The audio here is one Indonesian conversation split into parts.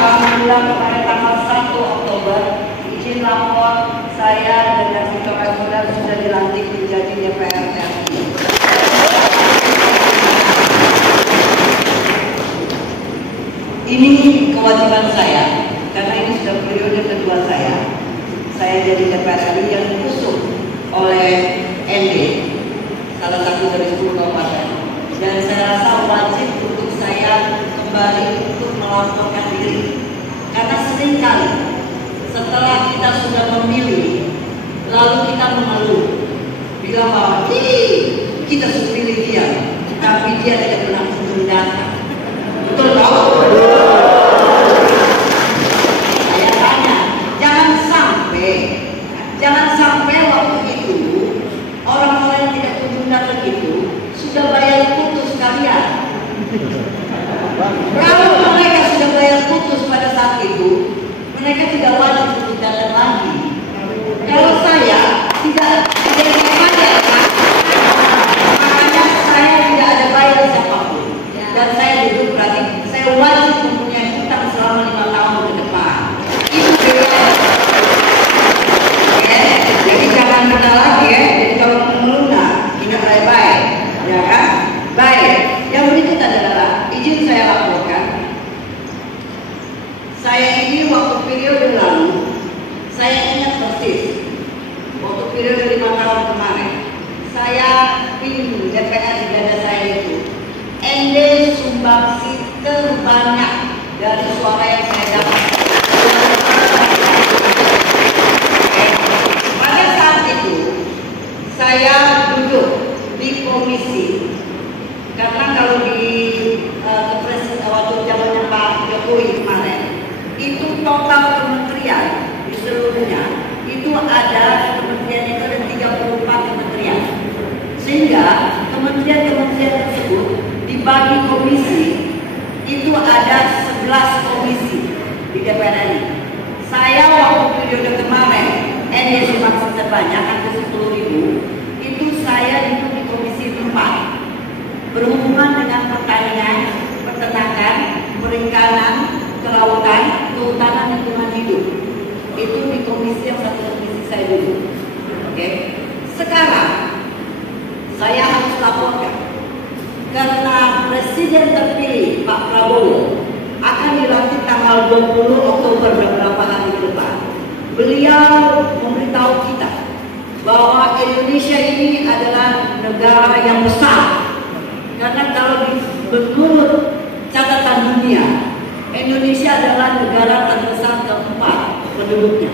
alhamdulillah kemarin tanggal 1 Oktober izin lapor saya dengan Victor Saudara sudah dilantik menjadi DPR RI. Ini kewajiban saya karena ini sudah periode kedua saya jadi DPR RI yang diusung oleh ND, salah satu dari 10 kabupaten, dan saya rasa wajib untuk saya kembali untuk melaporkan diri karena seringkali setelah kita sudah memilih lalu kita mengeluh bilang bahwa kita sudah pilih dia tapi dia tidak pernah datang. Betul tahu? Saya tanya, jangan sampai waktu itu orang-orang yang tidak kunjung datang itu sudah bayar putus kalian. Kalau mereka sudah bayar putus pada saat itu, mereka tidak wajib untuk datang lagi. Kalau saya tidak bayar, makanya saya tidak ada bayar siapapun. Dan saya duduk berarti saya wajib mempunyai hutang selama 5 tahun ke depan. Itu beda. Oke, jadi jangan kena lagi ya. Jadi kalau mengeluh, ingat baik-baik, ya kan? Baik. Yang berikut adalah izin saya laporkan. Saya ini waktu periode lalu, saya ingat persis. Waktu periode 5 tahun kemarin, saya pilih DPR di dada saya itu. ND sumbangsi terbanyak dari suara yang saya dapat. Pada saat itu, saya duduk di komisi. Karena kalau di waktu zamannya Pak Jokowi kemarin, itu total kementerian di seluruhnya itu ada kementerian itu ada 34 kementerian, sehingga kementerian-kementerian tersebut dibagi komisi itu ada 11 komisi di DPR RI. Saya waktu periode kemarin ND masih terbanyak hampir 10.000 itu saya duduk di komisi 4 berhubungan dengan pertanian, peternakan, perikanan, kelautan, kehutanan, lingkungan hidup. Itu di komisi yang satu komisi saya dulu. Oke. Sekarang saya harus laporkan karena Presiden terpilih Pak Prabowo akan dilantik tanggal 20 Oktober beberapa hari ke depan. Beliau memberitahu kita bahwa Indonesia ini adalah negara yang besar. Karena kalau menurut catatan dunia, Indonesia adalah negara terbesar keempat penduduknya.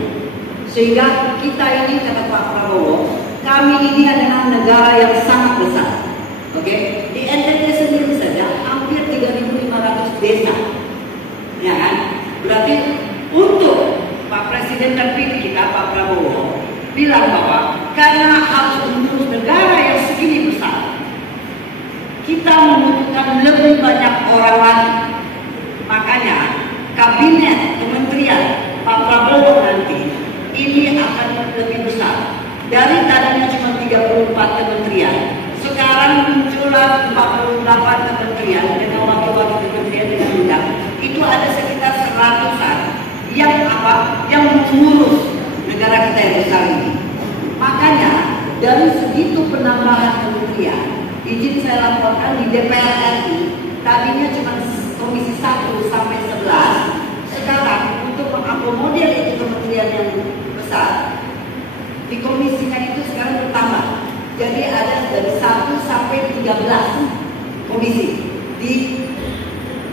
Sehingga kita ini, kata Pak Prabowo, kami ini adalah negara yang sangat besar. Oke, di NTT sendiri saja hampir 3.500 desa, ya kan? Berarti untuk Pak Presiden terpilih kita, Pak Prabowo, bilang bahwa karena harus mengurus negara yang segini besar, kita membutuhkan lebih banyak orang lagi. Makanya kabinet kementerian Pak Prabowo nanti ini akan lebih besar. Dari tadinya cuma 34 kementerian, sekarang muncullah 48 kementerian dengan wakil-wakil kementerian dengan bidang. Itu ada sekitar 100-an yang mengurus negara kita yang besar ini. Makanya dari segitu penambahan kementerian, izin saya laporkan di DPR RI tadinya cuma komisi 1 sampai 11. Sekarang untuk mengakomodir itu kementerian yang besar, di komisinya itu sekarang bertambah. Jadi ada dari 1 sampai 13 komisi di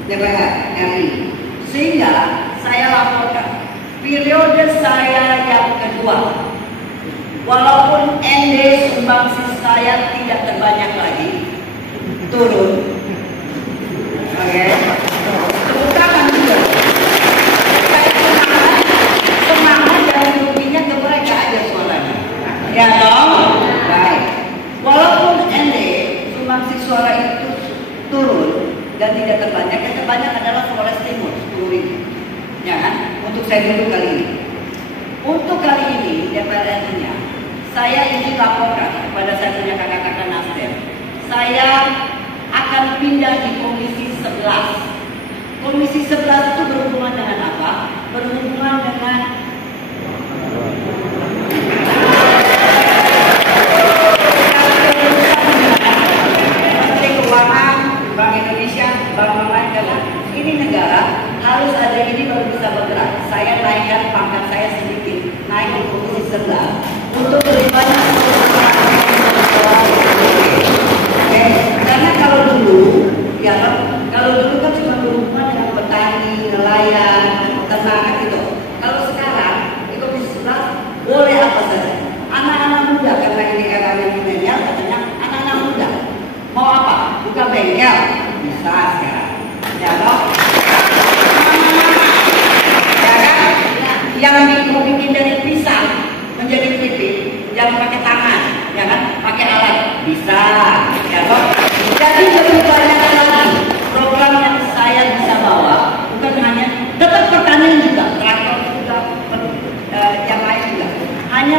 DPR RI. Sehingga saya laporkan periode saya yang kedua, walaupun ND sumbangsi saya tidak terbanyak lagi, turun. Oke. Tepuk tangan juga. Saya semangat dan ruginya ke mereka aja suaranya. Ya toh? Baik. Walaupun ND sumbangsi suara itu turun dan tidak terbanyak, yang terbanyak adalah Flores Timur 10.000. Ya kan? Untuk saya dulu kali ini. Untuk kali ini DPR RI-nya saya ingin laporkan kepada saya punya kakak-kakak Nasdem. Saya akan pindah di komisi 11. Komisi 11 itu berhubungan dengan apa? berhubungan dengan Menteri Keuangan, Bank Indonesia, bank lain, karena ini negara harus ada ini baru bisa bergerak. Saya naikkan pangkat saya sedikit, naik ke posisi 11 untuk lebih banyak. Oke, karena kalau dulu, ya kalau dulu kan cuma berhubungan dengan petani, nelayan, ternak gitu. Kalau sekarang di Komisi 11 boleh apa saja. Anak-anak muda, karena ini era milenial, katanya anak-anak muda mau apa? Buka bengkel, bisa sekarang. Ya toh? Ya kan? Yang bikin dari pisang menjadi keripik, yang pakai tangan, ya kan? Pakai alat, bisa. Ya toh? Jadi lebih banyak lagi program yang saya bisa bawa, bukan hanya tetap pertanian juga, traktor juga, yang lain juga. Hanya